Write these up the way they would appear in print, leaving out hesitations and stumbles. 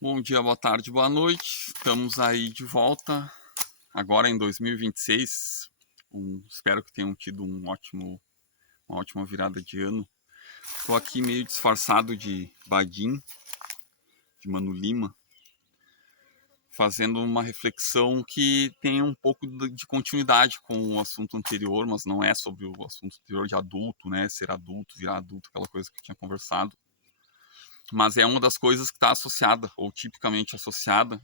Bom dia, boa tarde, boa noite. Estamos aí de volta, agora em 2026. Espero que tenham tido uma ótima virada de ano. Estou aqui meio disfarçado de Badim, de Mano Lima, fazendo uma reflexão que tem um pouco de continuidade com o assunto anterior, mas não é sobre o assunto anterior de adulto, né? Ser adulto, virar adulto, aquela coisa que eu tinha conversado. Mas é uma das coisas que está associada, ou tipicamente associada.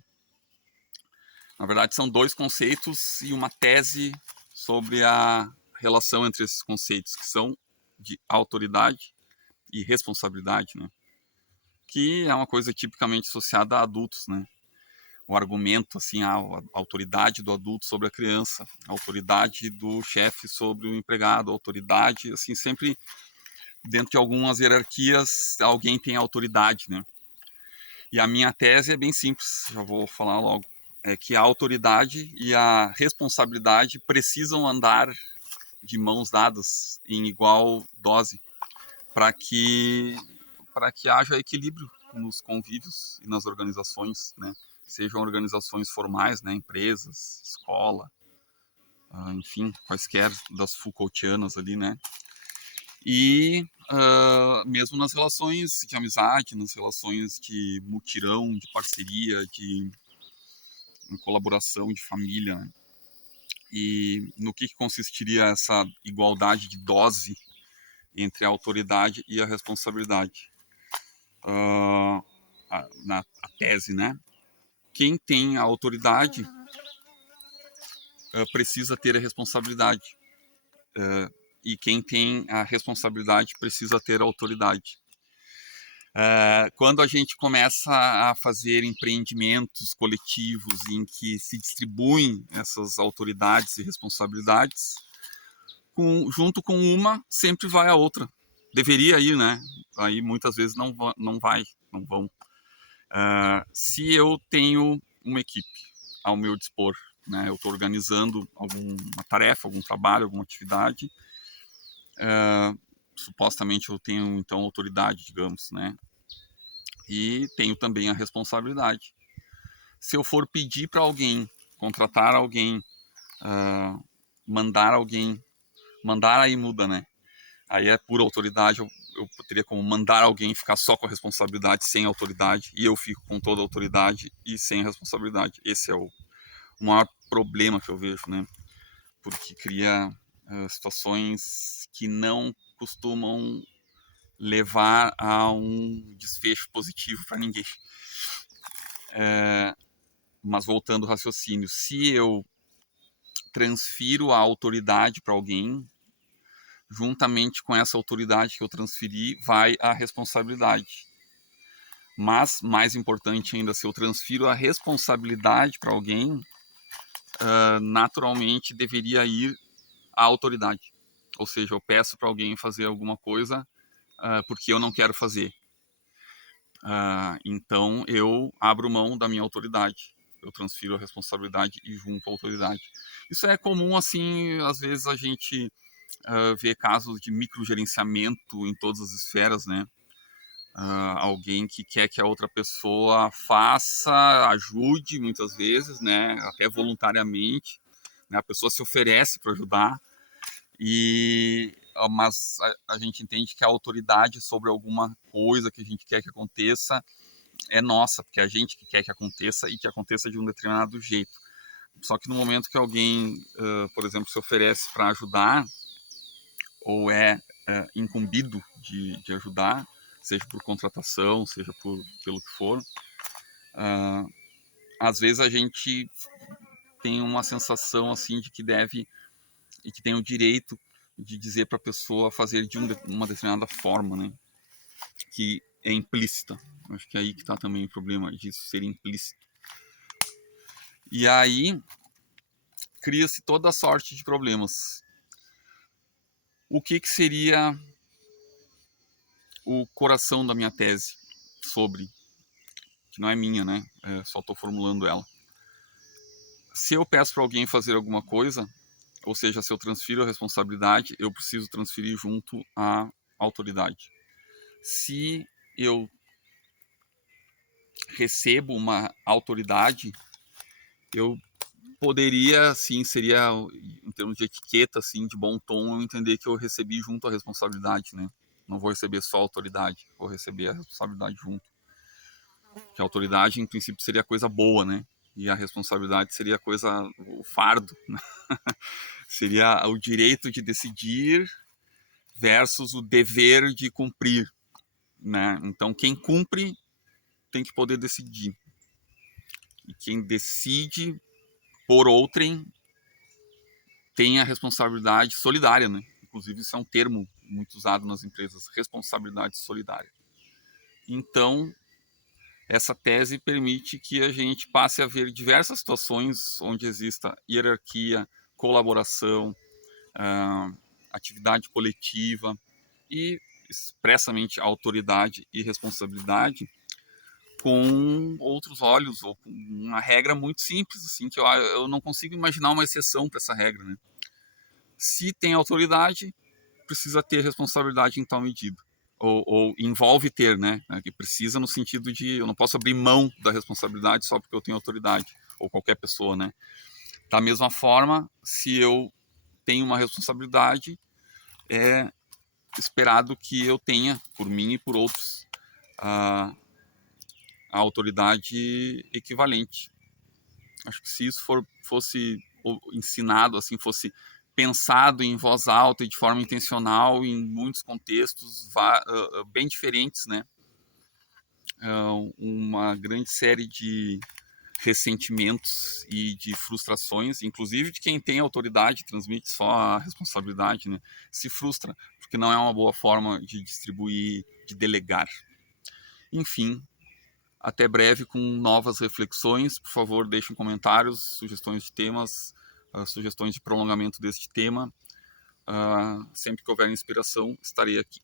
Na verdade, são dois conceitos e uma tese sobre a relação entre esses conceitos, que são de autoridade e responsabilidade, né? Que é uma coisa tipicamente associada a adultos, né? O argumento, assim, a autoridade do adulto sobre a criança, a autoridade do chefe sobre o empregado, a autoridade, assim, sempre dentro de algumas hierarquias, alguém tem autoridade, né? E a minha tese é bem simples, já vou falar logo. É que a autoridade e a responsabilidade precisam andar de mãos dadas em igual dose para que haja equilíbrio nos convívios e nas organizações, né? Sejam organizações formais, né? Empresas, escola, enfim, quaisquer das Foucaultianas ali, né? E mesmo nas relações de amizade, nas relações de mutirão, de parceria, de colaboração, de família, né? E no que consistiria essa igualdade de dose entre a autoridade e a responsabilidade? Na tese, né? Quem tem a autoridade precisa ter a responsabilidade. E quem tem a responsabilidade precisa ter a autoridade. Quando a gente começa a fazer empreendimentos coletivos em que se distribuem essas autoridades e responsabilidades, junto com uma, sempre vai a outra. Deveria ir, né? Aí muitas vezes não vão. Se eu tenho uma equipe ao meu dispor, né? Eu estou organizando alguma tarefa, algum trabalho, alguma atividade, supostamente eu tenho então autoridade, digamos, né? E tenho também a responsabilidade. Se eu for pedir para alguém, contratar alguém, mandar alguém, mandar aí muda, né? Aí é pura autoridade, eu teria como mandar alguém ficar só com a responsabilidade sem autoridade, e eu fico com toda a autoridade e sem a responsabilidade. Esse é o maior problema que eu vejo, né? Porque cria situações que não costumam levar a um desfecho positivo para ninguém. Mas voltando ao raciocínio, se eu transfiro a autoridade para alguém, juntamente com essa autoridade que eu transferi, vai a responsabilidade. Mas, mais importante ainda, se eu transfiro a responsabilidade para alguém, naturalmente deveria ir a autoridade. Ou seja, eu peço para alguém fazer alguma coisa porque eu não quero fazer. Então eu abro mão da minha autoridade. Eu transfiro a responsabilidade e junto a autoridade. Isso é comum, assim, às vezes a gente vê casos de microgerenciamento em todas as esferas, né? Alguém que quer que a outra pessoa faça, ajude muitas vezes, né? Até voluntariamente, né? A pessoa se oferece para ajudar, mas a gente entende que a autoridade sobre alguma coisa que a gente quer que aconteça é nossa, porque é a gente que quer que aconteça e que aconteça de um determinado jeito. Só que no momento que alguém, por exemplo, se oferece para ajudar ou incumbido de ajudar, seja por contratação, seja pelo que for, às vezes a gente tem uma sensação assim de que deve e que tem o direito de dizer para a pessoa fazer de uma determinada forma, né? Que é implícita. Acho que é aí que está também o problema disso ser implícito. E aí cria-se toda sorte de problemas. O que seria o coração da minha tese sobre, que não é minha, né? Só estou formulando ela. Se eu peço para alguém fazer alguma coisa, ou seja, se eu transfiro a responsabilidade, eu preciso transferir junto à autoridade. Se eu recebo uma autoridade, eu poderia, assim, seria, em termos de etiqueta, assim, de bom tom, eu entender que eu recebi junto a responsabilidade, né? Não vou receber só a autoridade, vou receber a responsabilidade junto. Que a autoridade, em princípio, seria coisa boa, né? E a responsabilidade seria coisa, o fardo, né? Seria o direito de decidir versus o dever de cumprir, né? Então, quem cumpre tem que poder decidir. E quem decide por outrem tem a responsabilidade solidária, né? Inclusive, isso é um termo muito usado nas empresas, responsabilidade solidária. Então, essa tese permite que a gente passe a ver diversas situações onde exista hierarquia, colaboração, atividade coletiva e expressamente autoridade e responsabilidade com outros olhos, ou com uma regra muito simples, assim, que eu não consigo imaginar uma exceção para essa regra, né? Se tem autoridade, precisa ter responsabilidade em tal medida. Ou envolve ter, né? Que precisa no sentido de eu não posso abrir mão da responsabilidade só porque eu tenho autoridade, ou qualquer pessoa, né? Da mesma forma, se eu tenho uma responsabilidade, é esperado que eu tenha, por mim e por outros, a autoridade equivalente. Acho que se isso fosse ensinado, assim, fosse pensado em voz alta e de forma intencional em muitos contextos bem diferentes, né? Uma grande série de ressentimentos e de frustrações, inclusive de quem tem autoridade, transmite só a responsabilidade, né? Se frustra, porque não é uma boa forma de distribuir, de delegar. Enfim, até breve com novas reflexões. Por favor, deixem comentários, sugestões de temas, sugestões de prolongamento deste tema. Sempre que houver inspiração, estarei aqui.